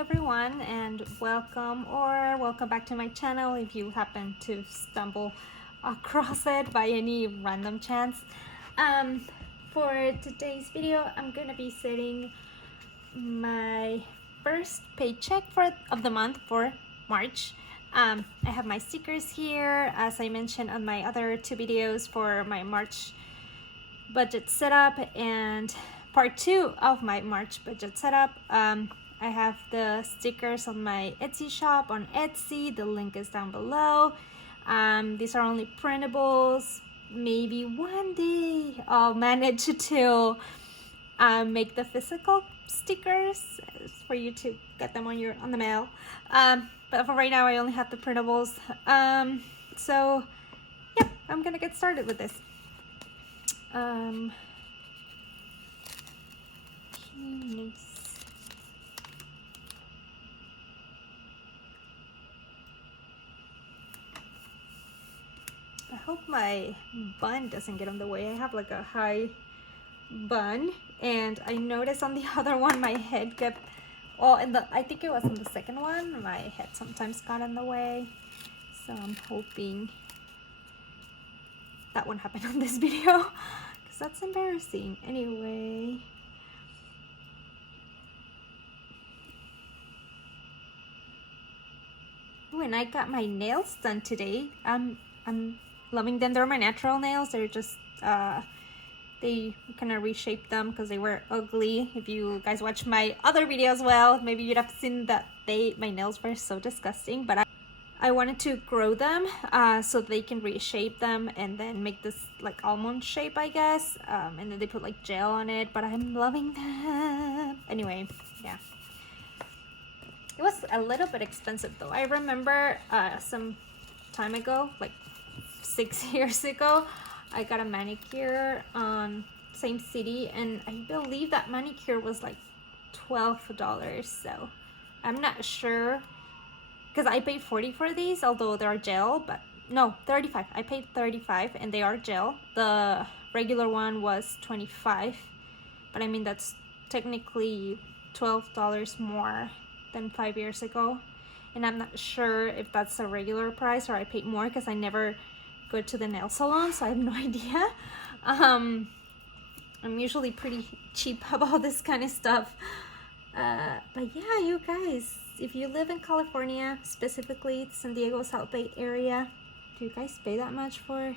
everyone, and welcome back to my channel if you happen to stumble across it by any random chance. For today's video, I'm gonna be setting my first paycheck of the month for March. I have my stickers here, as I mentioned on my other two videos for my March budget setup and part 2 of my March budget setup. I have the stickers on my Etsy shop on Etsy. The link is down below. These are only printables. Maybe one day I'll manage to make the physical stickers for you to get them on the mail. But for right now, I only have the printables. So yeah, I'm gonna get started with this. Nice. I hope my bun doesn't get on the way. I have like a high bun, and I noticed on the other one my head kept, well, I think it was on the second one, my head sometimes got in the way. So I'm hoping that won't happen on this video, because that's embarrassing. Anyway. When I got my nails done today, I'm loving them. They're my natural nails. They're just they kind of reshaped them because they were ugly. If you guys watch my other video as well, maybe you'd have seen that my nails were so disgusting, but I wanted to grow them so they can reshape them and then make this like almond shape, I guess. And then they put like gel on it, but I'm loving them. Anyway, yeah. It was a little bit expensive though. I remember some time ago, like 6 years ago, I got a manicure on same city, and I believe that manicure was like $12. So I'm not sure, because I paid $40 for these, although they're gel, but no, $35. I paid $35 and they are gel. The regular one was $25, but I mean that's technically $12 more than 5 years ago, and I'm not sure if that's a regular price or I paid more because I never go to the nail salon, so I have no idea. I'm usually pretty cheap about this kind of stuff, but yeah, you guys, if you live in California, specifically San Diego South Bay area, do you guys pay that much for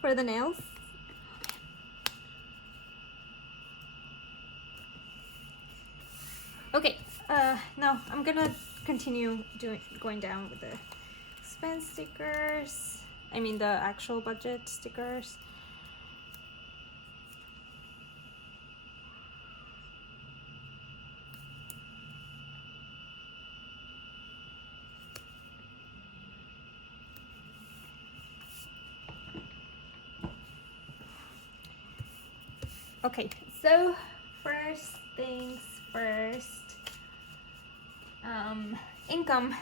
for the nails? Okay, no, I'm gonna continue going down with the expense stickers. I mean the actual budget stickers. Okay, so first things first. Income.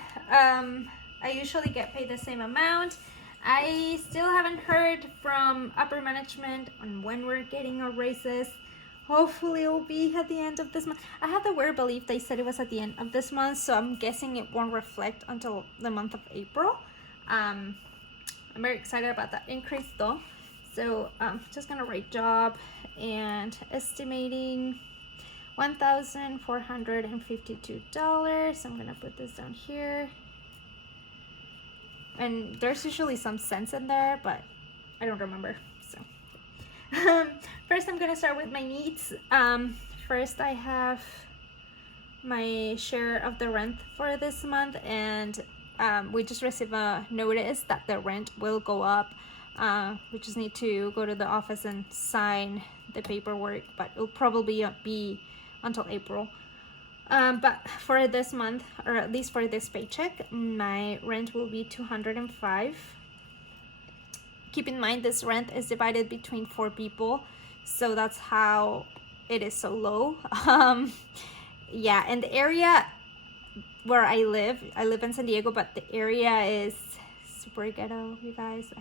I usually get paid the same amount. I still haven't heard from upper management on when we're getting our raises. Hopefully it will be at the end of this month. I have the weird belief they said it was at the end of this month, so I'm guessing it won't reflect until the month of April. I'm very excited about that increase though. So just gonna write job and estimating $1,452. I'm gonna put this down here, and there's usually some cents in there, but I don't remember. So first I'm gonna start with my needs. First I have my share of the rent for this month, and we just received a notice that the rent will go up. We just need to go to the office and sign the paperwork, but it'll probably be until April. But for this month, or at least for this paycheck, my rent will be $205. Keep in mind this rent is divided between 4 people, so that's how it is so low. Yeah, and the area where I live in San Diego, but the area is super ghetto, you guys.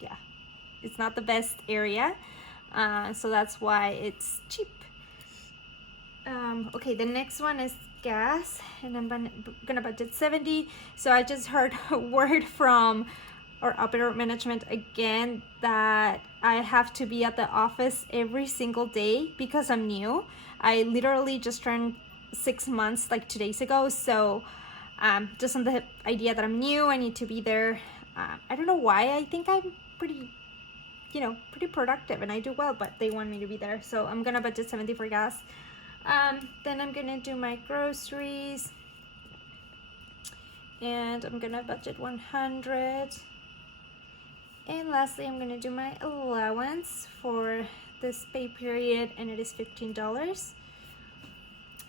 Yeah, it's not the best area, so that's why it's cheap. Okay, the next one is gas, and I'm gonna budget 70. So I just heard a word from our upper management again that I have to be at the office every single day because I'm new. I literally just turned 6 months like 2 days ago, so just on the idea that I'm new, I need to be there. I don't know why. I think I'm pretty productive and I do well, but they want me to be there, so I'm gonna budget 70 for gas. Then I'm gonna do my groceries, and I'm gonna budget 100. And lastly, I'm gonna do my allowance for this pay period, and it is $15.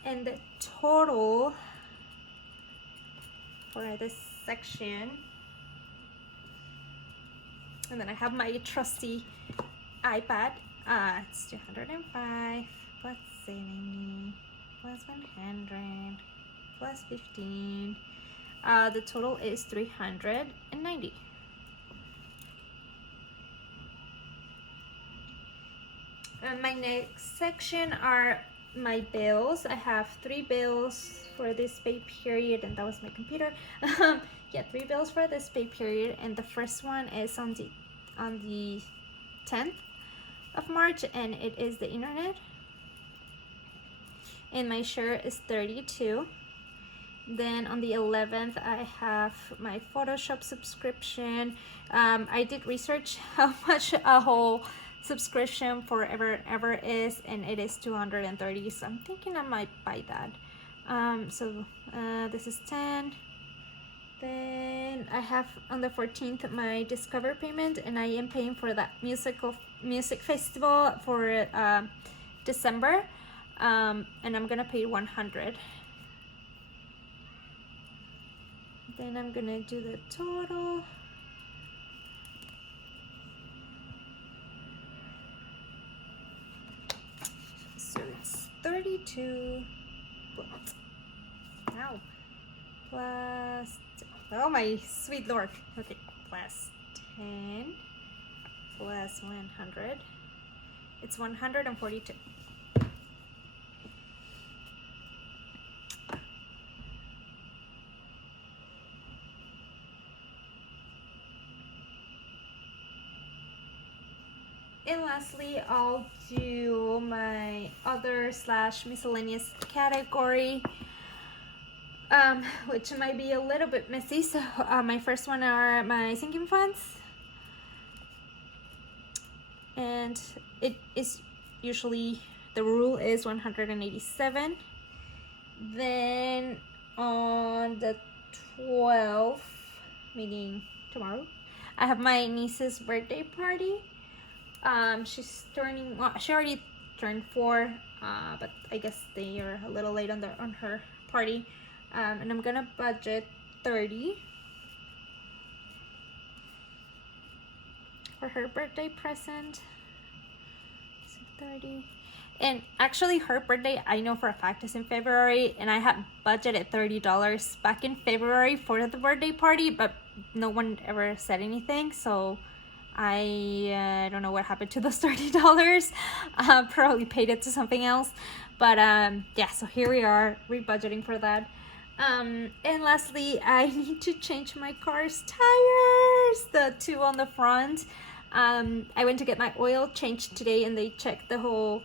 And the total for this section, and then I have my trusty iPad. It's 205 plus 70 plus 100 plus 15. The total is 390. My next section are my bills. I have 3 bills for this pay period, and that was my computer. Yeah, 3 bills for this pay period, and the first one is on the 10th of March, and it is the internet. And my share is 32. Then on the 11th, I have my Photoshop subscription. I did research how much a whole subscription for ever is, and it is 230. So I'm thinking I might buy that. This is 10. Then I have on the 14th my Discover payment, and I am paying for that music festival for December, and I'm gonna pay 100. Then I'm gonna do the total. So it's 32 plus, oh my sweet lord, okay, plus 10 plus 100, it's 142. And lastly, I'll do my other / miscellaneous category, which might be a little bit messy. So my first one are my sinking funds, and it is usually, the rule is 187. Then on the 12th, meaning tomorrow, I have my niece's birthday party. She's turning, well, she already turned 4, but I guess they are a little late on her party. And I'm gonna budget 30 for her birthday present. So 30. And actually her birthday, I know for a fact, is in February, and I had budgeted $30 back in February for the birthday party, but no one ever said anything, so I don't know what happened to those $30. Probably paid it to something else, but yeah, so here we are re-budgeting for that. And lastly, I need to change my car's tires, the 2 on the front. I went to get my oil changed today, and they checked the whole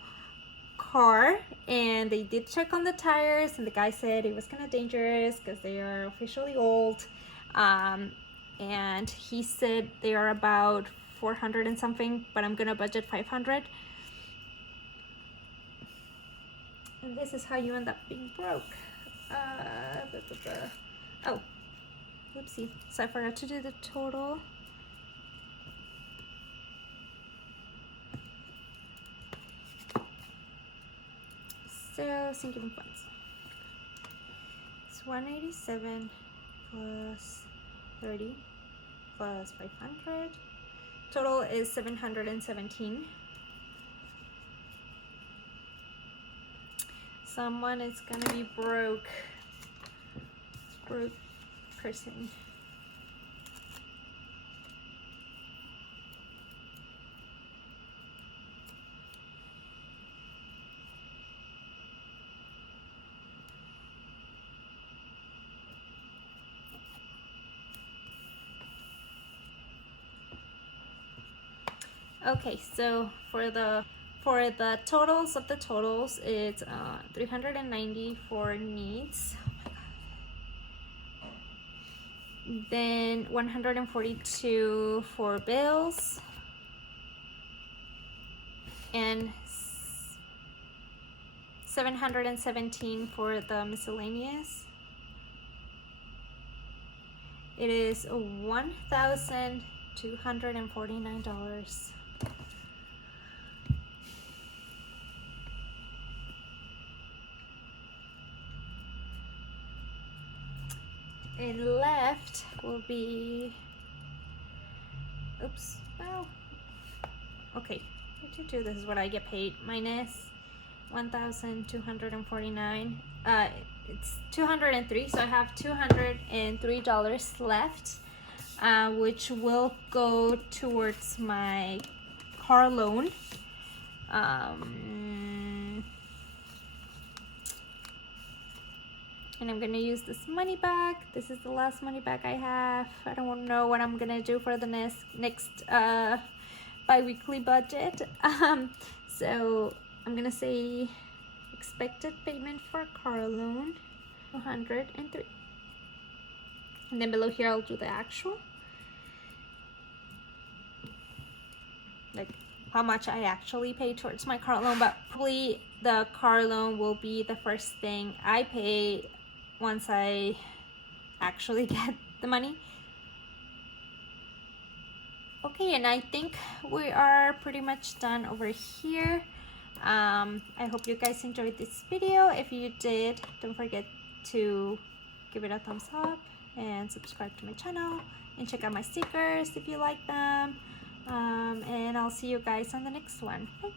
car, and they did check on the tires, and the guy said it was kind of dangerous because they are officially old. And he said they are about 400 and something, but I'm gonna budget 500. And this is how you end up being broke. Oh, whoopsie, so I forgot to do the total. So sinking funds, it's 187 plus 30 plus 500. Total is 717. Someone is gonna be broke person. Okay, so for the totals of the totals, it's 390 for needs, then 142 for bills, and 717 for the miscellaneous. It is $1,249. And left will be, oops, well, okay, 52, this is what I get paid, minus 1,249. It's 203, so I have $203 left, which will go towards my car loan. And I'm gonna use this money back. This is the last money back I have. I don't know what I'm gonna do for the next bi-weekly budget. So I'm gonna say expected payment for car loan 203, and then below here I'll do the actual, like how much I actually pay towards my car loan. But probably the car loan will be the first thing I pay once I actually get the money. Okay, and I think we are pretty much done over here. I hope you guys enjoyed this video. If you did, don't forget to give it a thumbs up and subscribe to my channel, and check out my stickers if you like them. And I'll see you guys on the next one. Bye.